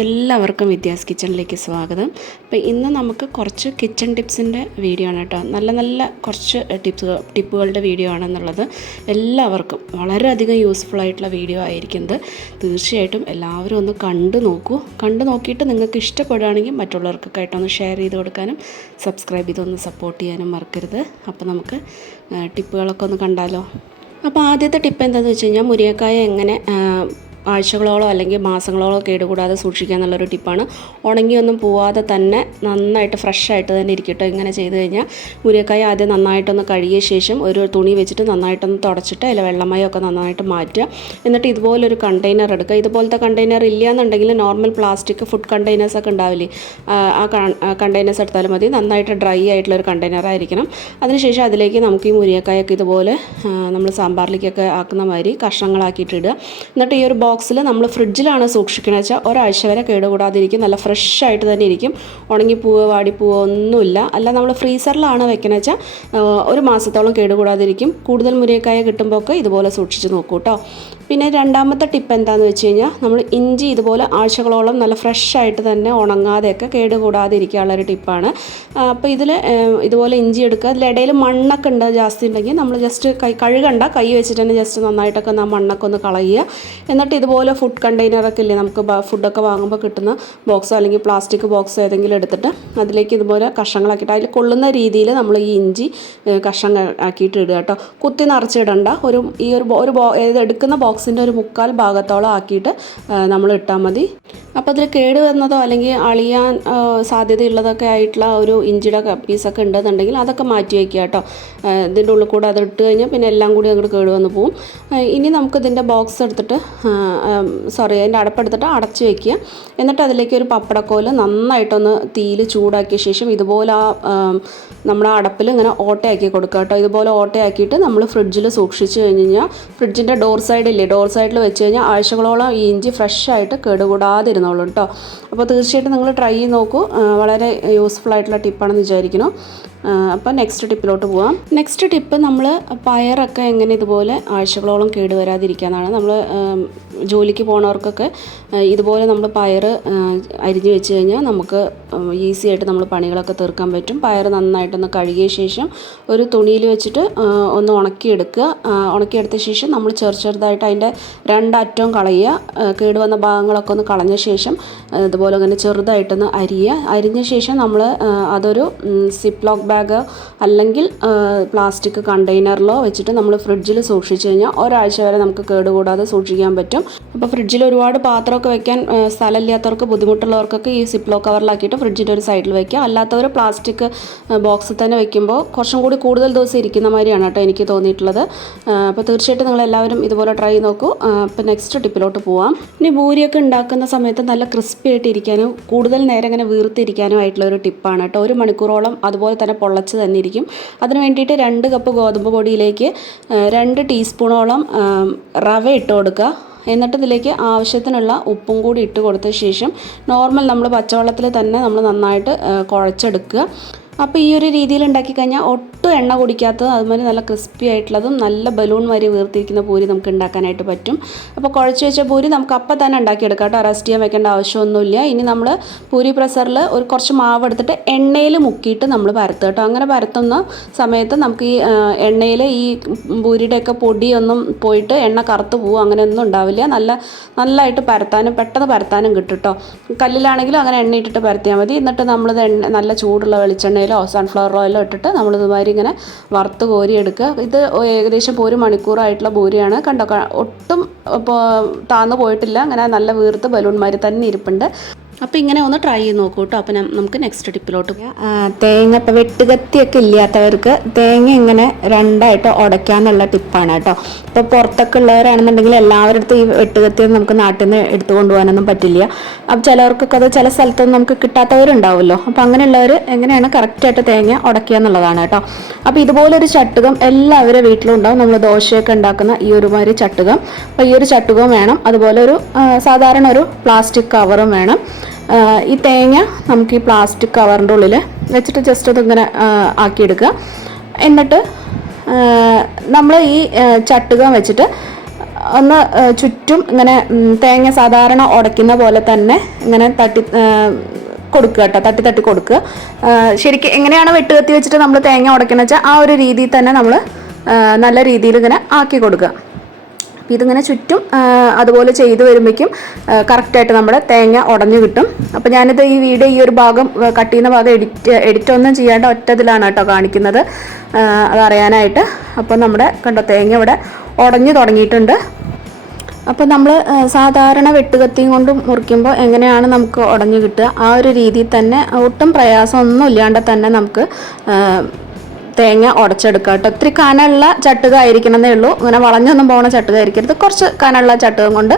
എല്ലാവർക്കും വിദ്യാസ് കിച്ചണിലേക്ക് സ്വാഗതം. അപ്പോൾ ഇന്ന് നമുക്ക് കുറച്ച് കിച്ചൺ ടിപ്സിൻ്റെ വീഡിയോ ആണ് കേട്ടോ. നല്ല കുറച്ച് ടിപ്പുകളുടെ വീഡിയോ ആണെന്നുള്ളത് എല്ലാവർക്കും വളരെയധികം യൂസ്ഫുൾ ആയിട്ടുള്ള വീഡിയോ ആയിരിക്കുന്നത്. തീർച്ചയായിട്ടും എല്ലാവരും ഒന്ന് കണ്ടു നോക്കിയിട്ട് നിങ്ങൾക്ക് ഇഷ്ടപ്പെടുകയാണെങ്കിൽ മറ്റുള്ളവർക്കൊക്കെ ആയിട്ടൊന്ന് ഷെയർ ചെയ്ത് കൊടുക്കാനും സബ്സ്ക്രൈബ് ചെയ്തൊന്ന് സപ്പോർട്ട് ചെയ്യാനും മറക്കരുത്. അപ്പോൾ നമുക്ക് ടിപ്പുകളൊക്കെ ഒന്ന് കണ്ടാലോ. അപ്പോൾ ആദ്യത്തെ ടിപ്പ് എന്താണെന്ന് വെച്ച് കഴിഞ്ഞാൽ മുരിങ്ങക്കായ എങ്ങനെ ആഴ്ചകളോളം അല്ലെങ്കിൽ മാസങ്ങളോളം കേടുകൂടാതെ സൂക്ഷിക്കുക എന്നുള്ളൊരു ടിപ്പാണ്. ഉണങ്ങിയൊന്നും പോവാതെ തന്നെ നന്നായിട്ട് ഫ്രഷായിട്ട് തന്നെ ഇരിക്കട്ടെ. ഇങ്ങനെ ചെയ്ത് കഴിഞ്ഞാൽ മുരിങ്ങക്കായ ആദ്യം നന്നായിട്ടൊന്ന് കഴുകിയ ശേഷം ഒരു തുണി വെച്ചിട്ട് നന്നായിട്ടൊന്ന് തുടച്ചിട്ട് അതിൽ വെള്ളമയമൊക്കെ നന്നായിട്ട് മാറ്റുക. എന്നിട്ട് ഇതുപോലൊരു കണ്ടെയ്നർ എടുക്കുക. ഇതുപോലത്തെ കണ്ടെയ്നർ ഇല്ല എന്നുണ്ടെങ്കിൽ നോർമൽ പ്ലാസ്റ്റിക് ഫുഡ് കണ്ടെയ്നേഴ്സൊക്കെ ഉണ്ടാവില്ലേ, ആ കണ്ടെയ്നേഴ്സ് എടുത്താലും മതി. നന്നായിട്ട് ഡ്രൈ ആയിട്ടുള്ളൊരു കണ്ടെയ്നർ ആയിരിക്കണം. അതിനുശേഷം അതിലേക്ക് നമുക്ക് ഈ മുരിങ്ങക്കായൊക്കെ ഇതുപോലെ നമ്മൾ സാമ്പാറിലേക്കൊക്കെ ആക്കുന്ന മാതിരി കഷ്ണങ്ങളാക്കിയിട്ട് ഇടുക. എന്നിട്ട് ഈ ഒരു ബോക്സിൽ നമ്മൾ ഫ്രിഡ്ജിലാണ് സൂക്ഷിക്കണമെന്ന് വെച്ചാൽ ഒരാഴ്ച വരെ കേടുകൂടാതിരിക്കും. നല്ല ഫ്രഷ് ആയിട്ട് തന്നെ ഇരിക്കും. ഉണങ്ങിപ്പോവുക വാടിപ്പോവുക ഒന്നുമില്ല. അല്ല നമ്മൾ ഫ്രീസറിലാണ് വെക്കണമെന്ന് വെച്ചാൽ ഒരു മാസത്തോളം കേടുകൂടാതിരിക്കും. കൂടുതൽ മുരിങ്ങക്കായ കിട്ടുമ്പോഴൊക്കെ ഇതുപോലെ സൂക്ഷിച്ച് നോക്കൂ കേട്ടോ. പിന്നെ രണ്ടാമത്തെ ടിപ്പ് എന്താണെന്ന് വെച്ച് കഴിഞ്ഞാൽ നമ്മൾ ഇഞ്ചി ഇതുപോലെ ആഴ്ചകളോളം നല്ല ഫ്രഷ് ആയിട്ട് തന്നെ ഉണങ്ങാതെയൊക്കെ കേടുകൂടാതെ ഇരിക്കാനുള്ളൊരു ടിപ്പാണ്. അപ്പോൾ ഇതിൽ ഇതുപോലെ ഇഞ്ചി എടുക്കുക. അതിലിടയിൽ മണ്ണൊക്കെ ഉണ്ട് ജാസ്തി ഉണ്ടെങ്കിൽ നമ്മൾ ജസ്റ്റ് കഴുകണ്ട, കൈ വെച്ചിട്ട് തന്നെ ജസ്റ്റ് നന്നായിട്ടൊക്കെ മണ്ണൊക്കെ ഒന്ന് കളയുക. എന്നിട്ട് ഇതുപോലെ ഫുഡ് കണ്ടെയ്നറൊക്കെ ഇല്ലേ, നമുക്ക് ഫുഡൊക്കെ വാങ്ങുമ്പോൾ കിട്ടുന്ന ബോക്സോ അല്ലെങ്കിൽ പ്ലാസ്റ്റിക് ബോക്സോ ഏതെങ്കിലും എടുത്തിട്ട് അതിലേക്ക് ഇതുപോലെ കഷ്ണങ്ങളാക്കിയിട്ട് അതിൽ കൊള്ളുന്ന രീതിയിൽ നമ്മൾ ഈ ഇഞ്ചി കഷ്ണം ആക്കിയിട്ട് ഇടുക കേട്ടോ. കുത്തി നിറച്ചിടണ്ട. എടുക്കുന്ന ബോക്സിൻ്റെ ഒരു 1/4 ഭാഗത്തോളം ആക്കിയിട്ട് നമ്മൾ ഇട്ടാൽ മതി. അപ്പോൾ അതിൽ കേട് വന്നതോ അല്ലെങ്കിൽ അളിയാൻ സാധ്യതയുള്ളതൊക്കെ ആയിട്ടുള്ള ഒരു ഇഞ്ചിയുടെ പീസൊക്കെ ഉണ്ടെന്നുണ്ടെങ്കിൽ അതൊക്കെ മാറ്റി വയ്ക്കുക കേട്ടോ. ഇതിൻ്റെ ഉള്ളിൽ കൂടെ അത് ഇട്ട് കഴിഞ്ഞാൽ പിന്നെ എല്ലാം കൂടി അങ്ങോട്ട് കേട് വന്ന് പോവും. ഇനി നമുക്ക് ഇതിൻ്റെ ബോക്സ് എടുത്തിട്ട് അതിൻ്റെ അടപ്പെടുത്തിട്ട് അടച്ച് വയ്ക്കുക. എന്നിട്ട് അതിലേക്ക് ഒരു പപ്പടക്കോല് നന്നായിട്ടൊന്ന് തീയിൽ ചൂടാക്കിയ ശേഷം ഇതുപോലെ നമ്മുടെ അടപ്പിൽ ഇങ്ങനെ ഓട്ടയാക്കി കൊടുക്കുക കേട്ടോ. ഇതുപോലെ ഓട്ടയാക്കിയിട്ട് നമ്മൾ ഫ്രിഡ്ജിൽ സൂക്ഷിച്ച് കഴിഞ്ഞ് കഴിഞ്ഞാൽ ഫ്രിഡ്ജിൻ്റെ ഡോർ സൈഡിൽ വെച്ച് കഴിഞ്ഞാൽ ആഴ്ചകളോളം ഈ ഇഞ്ചി ഫ്രഷ് ആയിട്ട് കേടുകൂടാതിരുന്നോളൂ കേട്ടോ. അപ്പോൾ തീർച്ചയായിട്ടും നിങ്ങൾ ട്രൈ ചെയ്ത് നോക്കൂ. വളരെ യൂസ്ഫുൾ ആയിട്ടുള്ള ടിപ്പാണെന്ന് വിചാരിക്കുന്നു. അപ്പോൾ നെക്സ്റ്റ് ടിപ്പിലോട്ട് പോവാം. നെക്സ്റ്റ് ടിപ്പ് നമ്മൾ പയറൊക്കെ എങ്ങനെ ഇതുപോലെ ആഴ്ചകളോളം കേടുവരാതിരിക്കാനാണ്. നമ്മൾ ജോലിക്ക് പോകുന്നവർക്കൊക്കെ ഇതുപോലെ നമ്മൾ പയർ അരിഞ്ഞ് വെച്ച് കഴിഞ്ഞാൽ നമുക്ക് ഈസി ആയിട്ട് നമ്മൾ പണികളൊക്കെ തീർക്കാൻ പറ്റും. പയർ നന്നായിട്ടൊന്ന് കഴുകിയ ശേഷം ഒരു തുണിയിൽ വെച്ചിട്ട് ഒന്ന് ഉണക്കിയെടുക്കുക. ഉണക്കിയെടുത്ത ശേഷം നമ്മൾ ചെറുതായിട്ട് അതിൻ്റെ രണ്ടറ്റവും കളയുക. കേടുവന്ന ഭാഗങ്ങളൊക്കെ ഒന്ന് കളഞ്ഞ ശേഷം ഇതുപോലെ അങ്ങനെ ചെറുതായിട്ടൊന്ന് അരിഞ്ഞ ശേഷം നമ്മൾ അതൊരു സിപ്ലോക്ക് ബാഗ് അല്ലെങ്കിൽ പ്ലാസ്റ്റിക് കണ്ടെയ്നറിലോ വെച്ചിട്ട് നമ്മൾ ഫ്രിഡ്ജിൽ സൂക്ഷിച്ച് കഴിഞ്ഞാൽ ഒരാഴ്ച വരെ നമുക്ക് കേടുകൂടാതെ സൂക്ഷിക്കാൻ പറ്റും. അപ്പോൾ ഫ്രിഡ്ജിൽ ഒരുപാട് പാത്രമൊക്കെ വെക്കാൻ സ്ഥലമില്ലാത്തവർക്ക് ബുദ്ധിമുട്ടുള്ളവർക്കൊക്കെ ഈ സിപ്ലോ കവറിലാക്കിയിട്ട് ഫ്രിഡ്ജിൻ്റെ ഒരു സൈഡിൽ വയ്ക്കുക. അല്ലാത്തവർ പ്ലാസ്റ്റിക് ബോക്സിൽ തന്നെ വെക്കുമ്പോൾ കുറച്ചും കൂടി കൂടുതൽ ദിവസം ഇരിക്കുന്ന മാതിരിയാണ് കേട്ടോ എനിക്ക് തോന്നിയിട്ടുള്ളത്. അപ്പോൾ തീർച്ചയായിട്ടും നിങ്ങളെല്ലാവരും ഇതുപോലെ ട്രൈ നോക്കൂ. അപ്പോൾ നെക്സ്റ്റ് ടിപ്പിലോട്ട് പോവാം. ഇനി ഭൂരിയൊക്കെ ഉണ്ടാക്കുന്ന സമയത്ത് നല്ല ക്രിസ്പി ആയിട്ട് ഇരിക്കാനും കൂടുതൽ നേരം ഇങ്ങനെ വീർത്തിരിക്കാനും ആയിട്ടുള്ള ഒരു ടിപ്പാണ് കേട്ടോ. 1 മണിക്കൂറോളം അതുപോലെ തന്നെ പൊള്ളച്ച് തന്നെ ഇരിക്കും. അതിന് വേണ്ടിയിട്ട് 2 കപ്പ് ഗോതമ്പ് പൊടിയിലേക്ക് 2 ടീസ്പൂണോളം റവ ഇട്ട് കൊടുക്കുക. എന്നിട്ട് ഇതിലേക്ക് ആവശ്യത്തിനുള്ള ഉപ്പും കൂടി ഇട്ട് കൊടുത്ത ശേഷം നോർമൽ നമ്മൾ പച്ചവെള്ളത്തിൽ തന്നെ നമ്മൾ നന്നായിട്ട് കുഴച്ചെടുക്കുക. അപ്പോൾ ഈ ഒരു രീതിയിൽ ഉണ്ടാക്കി കഴിഞ്ഞാൽ ഒട്ടും എണ്ണ കുടിക്കാത്തതും അതുമാതിരി നല്ല ക്രിസ്പി ആയിട്ടുള്ളതും നല്ല ബലൂൺ വരെ വീർത്തിരിക്കുന്ന പൂരി നമുക്ക് ഉണ്ടാക്കാനായിട്ട് പറ്റും. അപ്പോൾ കുഴച്ച് വെച്ച പൂരി നമുക്ക് അപ്പം തന്നെ ഉണ്ടാക്കിയെടുക്കാം കേട്ടോ. റെസ്റ്റ് ചെയ്യാൻ വെക്കേണ്ട ആവശ്യമൊന്നുമില്ല. ഇനി നമ്മൾ പൂരി പ്രസറിൽ കുറച്ച് മാവ് എടുത്തിട്ട് എണ്ണയിൽ മുക്കിയിട്ട് നമ്മൾ പരത്തുക കേട്ടോ. അങ്ങനെ പരത്തുന്ന സമയത്ത് നമുക്ക് ഈ എണ്ണയിൽ ഈ പൂരിയുടെയൊക്കെ പൊടിയൊന്നും പോയിട്ട് എണ്ണ കറുത്ത് പോകും, അങ്ങനെയൊന്നും ഉണ്ടാവില്ല. നല്ലതായിട്ട് പെട്ടെന്ന് പരത്താനും കിട്ടും കേട്ടോ. കല്ലിലാണെങ്കിലും അങ്ങനെ എണ്ണ ഇട്ടിട്ട് പരത്തിയാൽ മതി. എന്നിട്ട് നമ്മളിത് നല്ല ചൂടുള്ള വെളിച്ചെണ്ണ സൺഫ്ലവർ ഓയിലോ ഇട്ടിട്ട് നമ്മൾ ഇതുമാതിരി ഇങ്ങനെ വറുത്ത് കോരിയെടുക്കുക. ഇത് ഏകദേശം 1 മണിക്കൂറായിട്ടുള്ള പൂരിയാണ് കണ്ടോ. ഒട്ടും താന്നു പോയിട്ടില്ല. അങ്ങനെ നല്ല വീർത്ത് ബലൂൺ മാതിരി തന്നെ ഇരിപ്പുണ്ട്. അപ്പോൾ ഇങ്ങനെ ഒന്ന് ട്രൈ ചെയ്ത് നോക്കൂ കേട്ടോ. അപ്പോൾ നമുക്ക് നെക്സ്റ്റ് ടിപ്പിലോട്ട് തേങ്ങ ഇപ്പോൾ വെട്ടുകത്തിയൊക്കെ ഇല്ലാത്തവർക്ക് തേങ്ങ ഇങ്ങനെ 2ആയിട്ട് ഉടയ്ക്കാനുള്ള ടിപ്പാണ് കേട്ടോ. ഇപ്പോൾ പുറത്തൊക്കെ ഉള്ളവരാണെന്നുണ്ടെങ്കിൽ എല്ലാവരുടെ അടുത്ത് ഈ വെട്ടുകത്തിയൊന്നും നമുക്ക് നാട്ടിൽ നിന്ന് എടുത്തു കൊണ്ടുപോകാനൊന്നും പറ്റില്ല. അപ്പോൾ ചിലവർക്കൊക്കെ അത് ചില സ്ഥലത്തൊന്നും നമുക്ക് കിട്ടാത്തവരുണ്ടാവുമല്ലോ. അപ്പോൾ അങ്ങനെയുള്ളവർ എങ്ങനെയാണ് കറക്റ്റായിട്ട് തേങ്ങ ഉടയ്ക്കുക എന്നുള്ളതാണ് കേട്ടോ. അപ്പോൾ ഇതുപോലൊരു ചട്ടുകം എല്ലാവരുടെ വീട്ടിലും ഉണ്ടാവും. നമ്മൾ ദോശയൊക്കെ ഉണ്ടാക്കുന്ന ഈ ഒരുമാതിരി ചട്ടുകം. അപ്പോൾ ഈ ഒരു ചട്ടുകവും വേണം. അതുപോലെ ഒരു സാധാരണ ഒരു പ്ലാസ്റ്റിക് കവറും വേണം. ഈ തേങ്ങ നമുക്ക് ഈ പ്ലാസ്റ്റിക് കവറിൻ്റെ ഉള്ളിൽ വെച്ചിട്ട് ജസ്റ്റ് അതിങ്ങനെ ആക്കിയെടുക്കുക. എന്നിട്ട് നമ്മൾ ഈ ചട്ടുകം വെച്ചിട്ട് ഒന്ന് ചുറ്റും ഇങ്ങനെ തേങ്ങ സാധാരണ ഉടയ്ക്കുന്ന പോലെ തന്നെ ഇങ്ങനെ കൊടുക്കുക കേട്ടോ, തട്ടി തട്ടി കൊടുക്കുക. ശരിക്കും എങ്ങനെയാണ് വെട്ടുകത്തി വെച്ചിട്ട് നമ്മൾ തേങ്ങ ഉടയ്ക്കുന്നത് വെച്ചാൽ ആ ഒരു രീതിയിൽ തന്നെ നമ്മൾ നല്ല രീതിയിൽ ഇങ്ങനെ ആക്കി കൊടുക്കുക. അപ്പോൾ ഇതിങ്ങനെ ചുറ്റും അതുപോലെ ചെയ്ത് വരുമ്പോഴേക്കും കറക്റ്റായിട്ട് നമ്മുടെ തേങ്ങ ഉടഞ്ഞു കിട്ടും. അപ്പോൾ ഞാനിത് ഈ വീഡിയോ ഈ ഒരു ഭാഗം കട്ട് ചെയ്യുന്ന ഭാഗം എഡിറ്റ് ഒന്നും ചെയ്യാണ്ട് ഒറ്റതിലാണ് കേട്ടോ കാണിക്കുന്നത്, അതറിയാനായിട്ട്. അപ്പോൾ നമ്മുടെ കണ്ടോ തേങ്ങ ഇവിടെ ഉടഞ്ഞു തുടങ്ങിയിട്ടുണ്ട്. അപ്പോൾ നമ്മൾ സാധാരണ വെട്ടുകത്തിയും കൊണ്ട് മുറിക്കുമ്പോൾ എങ്ങനെയാണ് നമുക്ക് ഉടഞ്ഞു കിട്ടുക, ആ ഒരു രീതിയിൽ തന്നെ ഒട്ടും പ്രയാസമൊന്നും ഇല്ലാണ്ട് തന്നെ നമുക്ക് തേങ്ങ ഉടച്ചെടുക്കുക കേട്ടോ. ഒത്തിരി കനമുള്ള ചട്ടുക ആയിരിക്കണമെന്നേ ഉള്ളൂ, അങ്ങനെ വളഞ്ഞൊന്നും പോകുന്ന ചട്ടുക ആയിരിക്കരുത്. കുറച്ച് കനമുള്ള ചട്ടുകം കൊണ്ട്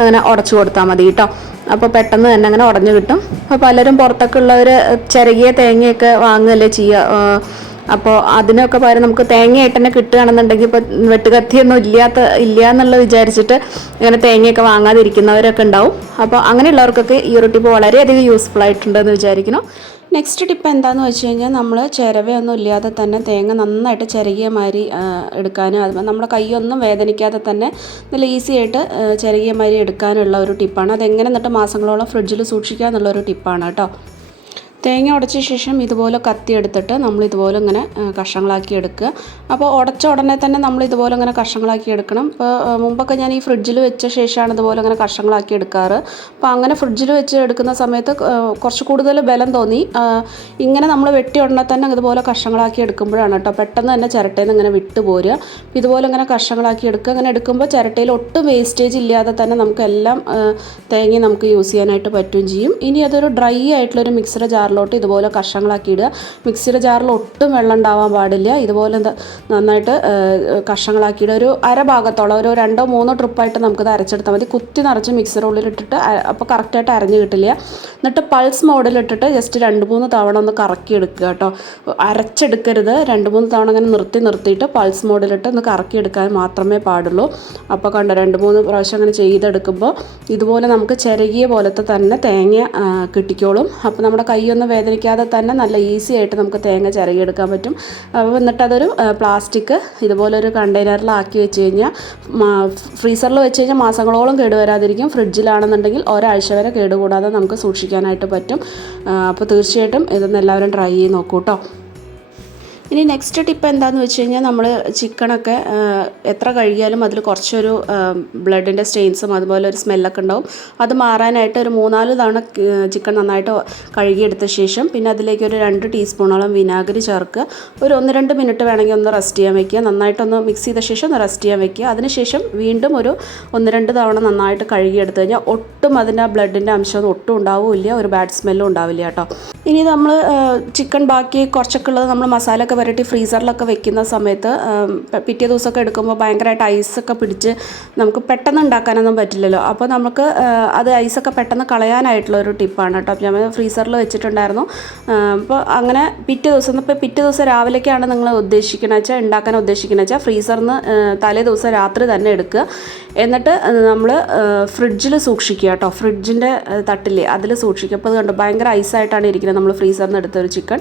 അങ്ങനെ ഉടച്ചു കൊടുത്താൽ മതി കേട്ടോ. അപ്പോൾ പെട്ടെന്ന് തന്നെ അങ്ങനെ ഉടഞ്ഞു കിട്ടും. അപ്പോൾ പലരും പുറത്തൊക്കെ ഉള്ളവർ ചിരകിയ തേങ്ങയൊക്കെ വാങ്ങുകയല്ലേ ചെയ്യുക. അപ്പോൾ അതിനൊക്കെ പകരം നമുക്ക് തേങ്ങയായിട്ട് തന്നെ കിട്ടുകയാണെന്നുണ്ടെങ്കിൽ ഇപ്പോൾ വെട്ടുകത്തിയൊന്നും ഇല്ല എന്നുള്ളത് വിചാരിച്ചിട്ട് ഇങ്ങനെ തേങ്ങയൊക്കെ വാങ്ങാതിരിക്കുന്നവരൊക്കെ ഉണ്ടാവും. അപ്പോൾ അങ്ങനെയുള്ളവർക്കൊക്കെ ഈ ഒരു ടിപ്പ് വളരെയധികം യൂസ്ഫുൾ ആയിട്ടുണ്ടെന്ന് വിചാരിക്കുന്നു. നെക്സ്റ്റ് ടിപ്പ് എന്താണെന്ന് വെച്ച് കഴിഞ്ഞാൽ നമ്മൾ ചിരവയൊന്നും ഇല്ലാതെ തന്നെ തേങ്ങ നന്നായിട്ട് ചിരകിയ മാതിരി എടുക്കാനും അത് നമ്മുടെ കൈയൊന്നും വേദനിക്കാതെ തന്നെ നല്ല ഈസി ആയിട്ട് ചിരകിയ മാതിരി എടുക്കാനുള്ള ഒരു ടിപ്പാണ്. അതെങ്ങനെ എന്നിട്ട് മാസങ്ങളോളം ഫ്രിഡ്ജിൽ സൂക്ഷിക്കുക എന്നുള്ളൊരു ടിപ്പാണ് കേട്ടോ. തേങ്ങ ഉടച്ച ശേഷം ഇതുപോലെ കത്തി എടുത്തിട്ട് നമ്മൾ ഇതുപോലെ ഇങ്ങനെ കഷ്ണങ്ങളാക്കി എടുക്കുക. അപ്പോൾ ഉടച്ച ഉടനെ തന്നെ നമ്മൾ ഇതുപോലെ ഇങ്ങനെ കഷ്ണങ്ങളാക്കി എടുക്കണം. ഇപ്പോൾ മുമ്പൊക്കെ ഞാൻ ഈ ഫ്രിഡ്ജിൽ വെച്ച ശേഷമാണ് ഇതുപോലെ ഇങ്ങനെ കഷ്ണങ്ങളാക്കി എടുക്കാറ്. അപ്പോൾ അങ്ങനെ ഫ്രിഡ്ജിൽ വെച്ച് എടുക്കുന്ന സമയത്ത് കുറച്ച് കൂടുതൽ ബലം തോന്നി. ഇങ്ങനെ നമ്മൾ വെട്ടി ഉടനെ തന്നെ ഇതുപോലെ കഷ്ണങ്ങളാക്കി എടുക്കുമ്പോഴാണ് കേട്ടോ പെട്ടെന്ന് തന്നെ ചിരട്ടയിൽ നിന്ന് ഇങ്ങനെ വിട്ട് പോരുക. ഇതുപോലെ ഇങ്ങനെ കഷ്ണങ്ങളാക്കി എടുക്കുക. അങ്ങനെ എടുക്കുമ്പോൾ ചിരട്ടയിൽ ഒട്ടും വേസ്റ്റേജ് ഇല്ലാതെ തന്നെ നമുക്ക് എല്ലാം തേങ്ങ നമുക്ക് യൂസ് ചെയ്യാനായിട്ട് പറ്റുകയും ചെയ്യും. ഇനി അതൊരു ഡ്രൈ ആയിട്ടുള്ളൊരു മിക്സിയുടെ ജാറിലോട്ട് ഇതുപോലെ കഷ്ണങ്ങളാക്കി ഇടുക. മിക്സിയുടെ ജാറിൽ ഒട്ടും വെള്ളം ഉണ്ടാവാൻ പാടില്ല. ഇതുപോലെ നന്നായിട്ട് കഷ്ണങ്ങളാക്കിയിടുക. ഒരു അരഭാഗത്തോളം ഒരു 2-3 ട്രിപ്പായിട്ട് നമുക്കത് അരച്ചെടുത്താൽ മതി. കുത്തി നിറച്ച് മിക്സിയുടെ ഉള്ളിലിട്ടിട്ട് അപ്പോൾ കറക്റ്റായിട്ട് അരഞ്ഞ് കിട്ടില്ല. എന്നിട്ട് പൾസ് മോഡിലിട്ടിട്ട് ജസ്റ്റ് 2-3 തവണ ഒന്ന് കറക്കി എടുക്കുക കേട്ടോ. അരച്ചെടുക്കരുത്. 2-3 തവണ അങ്ങനെ നിർത്തിയിട്ട് പൾസ് മോഡിലിട്ട് ഒന്ന് കറക്കി എടുക്കാൻ മാത്രമേ പാടുള്ളൂ. അപ്പോൾ കണ്ടോ 2-3 പ്രാവശ്യം അങ്ങനെ ചെയ്തെടുക്കുമ്പോൾ ഇതുപോലെ നമുക്ക് ചിരകിയ പോലത്തെ തന്നെ തേങ്ങ കിട്ടിക്കോളും. അപ്പോൾ നമ്മുടെ കൈയൊന്നും വേദനിക്കാതെ തന്നെ നല്ല ഈസി ആയിട്ട് നമുക്ക് തേങ്ങ ചിരകിയെടുക്കാൻ പറ്റും. അപ്പോൾ എന്നിട്ട് അതൊരു പ്ലാസ്റ്റിക് ഇതുപോലൊരു കണ്ടെയ്നറിലാക്കി വെച്ച് കഴിഞ്ഞാൽ ഫ്രീസറിൽ വെച്ച് കഴിഞ്ഞാൽ മാസങ്ങളോളം കേടുവരാതിരിക്കും. ഫ്രിഡ്ജിലാണെന്നുണ്ടെങ്കിൽ ഒരാഴ്ച വരെ കേടുകൂടാതെ നമുക്ക് സൂക്ഷിക്കാനായിട്ട് പറ്റും. അപ്പോൾ തീർച്ചയായിട്ടും ഇതൊന്ന് എല്ലാവരും ട്രൈ ചെയ്ത് നോക്കൂ കേട്ടോ. ഇനി നെക്സ്റ്റ് ടിപ്പ് എന്താണെന്ന് വെച്ച് കഴിഞ്ഞാൽ നമ്മൾ ചിക്കനൊക്കെ എത്ര കഴുകിയാലും അതിൽ കുറച്ചൊരു ബ്ലഡിൻ്റെ സ്റ്റെയിൻസും അതുപോലെ ഒരു സ്മെല്ലൊക്കെ ഉണ്ടാവും. അത് മാറാനായിട്ട് ഒരു 3-4 തവണ ചിക്കൻ നന്നായിട്ട് കഴുകിയെടുത്ത ശേഷം പിന്നെ അതിലേക്ക് ഒരു 2 ടീസ്പൂണോളം വിനാഗിരി ചേർക്കുക. ഒരു 1-2 മിനിറ്റ് വേണമെങ്കിൽ ഒന്ന് റെസ്റ്റ് ചെയ്യാൻ വെക്കുക. നന്നായിട്ടൊന്ന് മിക്സ് ചെയ്ത ശേഷം ഒന്ന് റെസ്റ്റ് ചെയ്യാൻ വെക്കുക. അതിനുശേഷം വീണ്ടും ഒരു 1-2 തവണ നന്നായിട്ട് കഴുകിയെടുത്ത് കഴിഞ്ഞാൽ ഒട്ടും അതിൻ്റെ ബ്ലഡിൻ്റെ അംശമൊന്നും ഒട്ടും ഉണ്ടാവില്ല, ഒരു ബാഡ് സ്മെല്ലും ഉണ്ടാവില്ല കേട്ടോ. ഇനി നമ്മൾ ചിക്കൻ ബാക്കി കുറച്ചൊക്കെ ഉള്ളത് നമ്മൾ മസാലയൊക്കെ വരട്ടി ഫ്രീസറിലൊക്കെ വെക്കുന്ന സമയത്ത് പിറ്റേ ദിവസമൊക്കെ എടുക്കുമ്പോൾ ഭയങ്കരമായിട്ട് ഐസൊക്കെ പിടിച്ച് നമുക്ക് പെട്ടെന്ന് ഉണ്ടാക്കാനൊന്നും പറ്റില്ലല്ലോ. അപ്പോൾ നമുക്ക് അത് ഐസൊക്കെ പെട്ടെന്ന് കളയാനായിട്ടുള്ള ഒരു ടിപ്പാണ് കേട്ടോ. ഞാൻ ഫ്രീസറിൽ വെച്ചിട്ടുണ്ടായിരുന്നു. അപ്പോൾ അങ്ങനെ പിറ്റേ ദിവസം രാവിലേക്കാണ് നിങ്ങൾ ഉണ്ടാക്കാൻ ഉദ്ദേശിക്കുന്നത് വെച്ചാൽ ഫ്രീസറിൽ നിന്ന് തലേ ദിവസം രാത്രി തന്നെ എടുക്കുക. എന്നിട്ട് നമ്മൾ ഫ്രിഡ്ജിൽ സൂക്ഷിക്കുക കേട്ടോ. ഫ്രിഡ്ജിൻ്റെ തട്ടില്ലേ അതിൽ സൂക്ഷിക്കുക. അപ്പോൾ അത് കണ്ടു ഭയങ്കര ഐസായിട്ടാണ് ഇരിക്കുന്നത് നമ്മൾ ഫ്രീസറിൽ നിന്ന് എടുത്തൊരു ചിക്കൻ.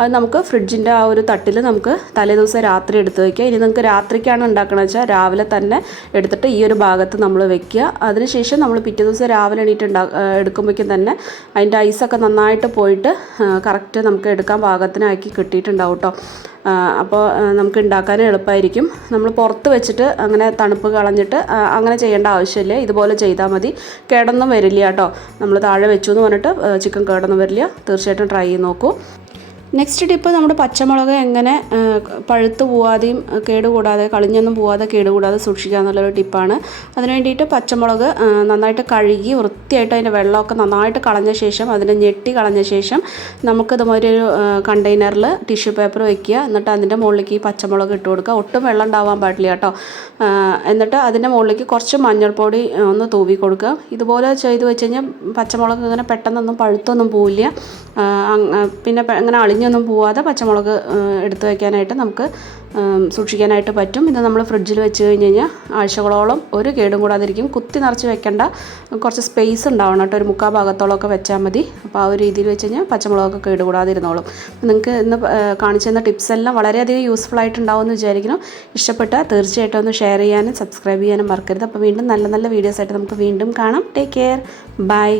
അത് നമുക്ക് ഫ്രിഡ്ജിൻ്റെ ആ ഒരു തട്ടിൽ നമുക്ക് തലേ ദിവസം രാത്രി എടുത്ത് വയ്ക്കുക. ഇനി നിങ്ങൾക്ക് രാത്രിക്കാണ് ഉണ്ടാക്കണമെന്ന് വെച്ചാൽ രാവിലെ തന്നെ എടുത്തിട്ട് ഈ ഒരു ഭാഗത്ത് നമ്മൾ വെക്കുക. അതിനുശേഷം നമ്മൾ പിറ്റേ ദിവസം രാവിലെ എണീറ്റ് എടുക്കുമ്പോഴേക്കും തന്നെ അതിൻ്റെ ഐസൊക്കെ നന്നായിട്ട് പോയിട്ട് കറക്റ്റ് നമുക്ക് എടുക്കാൻ പാകത്തിനാക്കി കിട്ടിയിട്ടുണ്ടാവും കേട്ടോ. അപ്പോൾ നമുക്ക് ഉണ്ടാക്കാൻ എളുപ്പമായിരിക്കും. നമ്മൾ പുറത്ത് വെച്ചിട്ട് അങ്ങനെ തണുപ്പ് കളഞ്ഞിട്ട് അങ്ങനെ ചെയ്യേണ്ട ആവശ്യമില്ല. ഇതുപോലെ ചെയ്താൽ മതി. കേടൊന്നും വരില്ല കേട്ടോ. നമ്മൾ താഴെ വെച്ചു എന്ന് പറഞ്ഞിട്ട് ചിക്കൻ കേടൊന്നും വരില്ല. തീർച്ചയായിട്ടും ട്രൈ ചെയ്ത് നോക്കൂ. നെക്സ്റ്റ് ടിപ്പ് നമ്മുടെ പച്ചമുളക് എങ്ങനെ പഴുത്ത് പോവാതെയും കേടുകൂടാതെ കളിഞ്ഞൊന്നും പോവാതെ കേടുകൂടാതെ സൂക്ഷിക്കുക എന്നുള്ളൊരു ടിപ്പാണ്. അതിന് വേണ്ടിയിട്ട് പച്ചമുളക് നന്നായിട്ട് കഴുകി വൃത്തിയായിട്ട് അതിൻ്റെ വെള്ളമൊക്കെ നന്നായിട്ട് കളഞ്ഞ ശേഷം അതിനെ ഞെട്ടി കളഞ്ഞ ശേഷം നമുക്കിതുമാതിരി ഒരു കണ്ടെയ്നറിൽ ടിഷ്യൂ പേപ്പർ വയ്ക്കുക. എന്നിട്ട് അതിൻ്റെ മുകളിലേക്ക് ഈ പച്ചമുളക് ഇട്ട് കൊടുക്കുക. ഒട്ടും വെള്ളം ഉണ്ടാവാൻ പാടില്ല കേട്ടോ. എന്നിട്ട് അതിൻ്റെ മുകളിലേക്ക് കുറച്ച് മഞ്ഞൾപ്പൊടി ഒന്ന് തൂവി കൊടുക്കുക. ഇതുപോലെ ചെയ്ത് വെച്ച് കഴിഞ്ഞാൽ പച്ചമുളക് ഇങ്ങനെ പെട്ടെന്നൊന്നും പഴുത്തൊന്നും പോവില്ല. പിന്നെ ഇങ്ങനെ അളിഞ്ഞൊന്നും പോവാതെ പച്ചമുളക് എടുത്ത് വയ്ക്കാനായിട്ട് നമുക്ക് സൂക്ഷിക്കാനായിട്ട് പറ്റും. ഇത് നമ്മൾ ഫ്രിഡ്ജിൽ വെച്ച് കഴിഞ്ഞ് കഴിഞ്ഞാൽ ആഴ്ചകളോളം ഒരു കേടും കൂടാതിരിക്കും. കുത്തി നിറച്ച് വെക്കേണ്ട, കുറച്ച് സ്പേസ് ഉണ്ടാവണം കേട്ടോ, ഒരു 3/4 ഭാഗത്തോളമൊക്കെ വെച്ചാൽ മതി. അപ്പോൾ ആ ഒരു രീതിയിൽ വെച്ച് കഴിഞ്ഞാൽ പച്ചമുളകൊക്കെ കേടുകൂടാതിരുന്നോളും. നിങ്ങൾക്ക് ഇന്ന് കാണിച്ചു തന്ന ടിപ്സ് എല്ലാം വളരെയധികം യൂസ്ഫുൾ ആയിട്ടുണ്ടാവുമെന്ന് വിചാരിക്കുന്നു. ഇഷ്ടപ്പെട്ടാൽ തീർച്ചയായിട്ടും ഒന്ന് ഷെയർ ചെയ്യാനും സബ്സ്ക്രൈബ് ചെയ്യാനും മറക്കരുത്. അപ്പോൾ വീണ്ടും നല്ല നല്ല വീഡിയോസ് ആയിട്ട് നമുക്ക് വീണ്ടും കാണാം. Take care, by.